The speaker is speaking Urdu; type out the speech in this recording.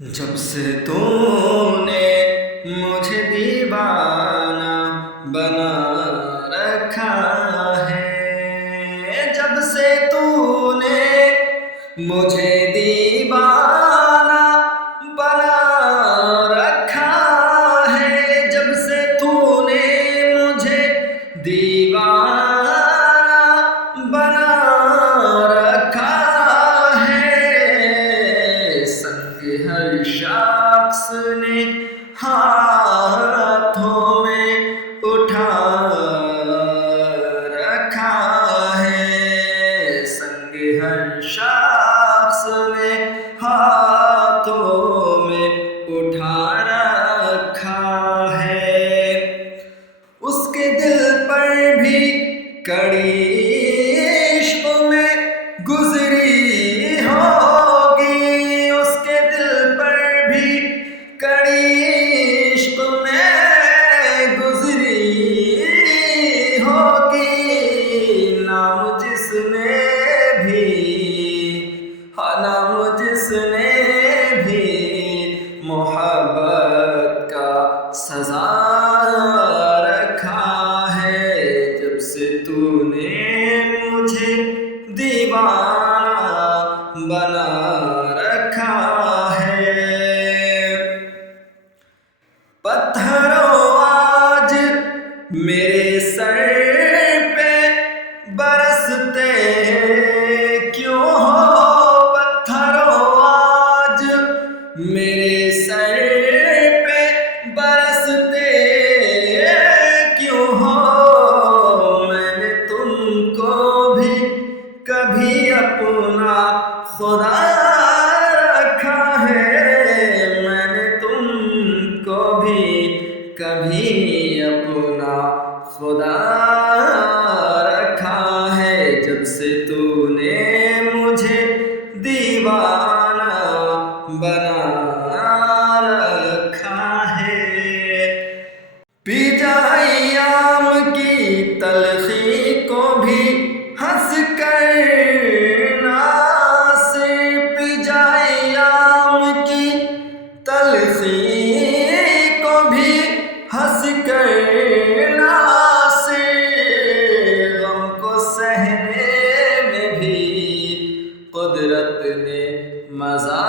جب سے تو نے مجھے دیوانہ بنا رکھا ہے، جب سے تو نے مجھے دیوانہ بنا رکھا ہے، جب سے تو نے مجھے دیوانہ بنا رکھا ہے، سنگ ہر شخص نے ہاتھوں میں اٹھا رکھا ہے، سنگ ہر شخص نے ہاتھوں میں اٹھا رکھا ہے، اس کے دل پر بھی کڑی عشق میں گزری ہوگی، اس کے دل پر بھی کڑی عشق میں گزری ہوگی، نام جس نے بھی محبت کا سزا رکھا ہے، جب سے تو نے مجھے دیوانہ بنا رکھا ہے، پتھروں آج میرے سر پہ برستے کیوں ہو، پتھروں آج میرے سر پہ برستے کیوں ہو، میں نے تم کو بھی کبھی اپنا خدا رکھا ہے، میں نے تم کو بھی کبھی اپنا خدا رکھا ہے، جب سے تو نے مجھے دیوانہ بنا رکھا ہے، پی جائے ایام کی تلخی کو بھی ہنس کر ناصر، پی جائے ایام کی تلخی کو بھی ہنس کر ناصر، غم کو سہنے میں بھی قدرت نے مزہ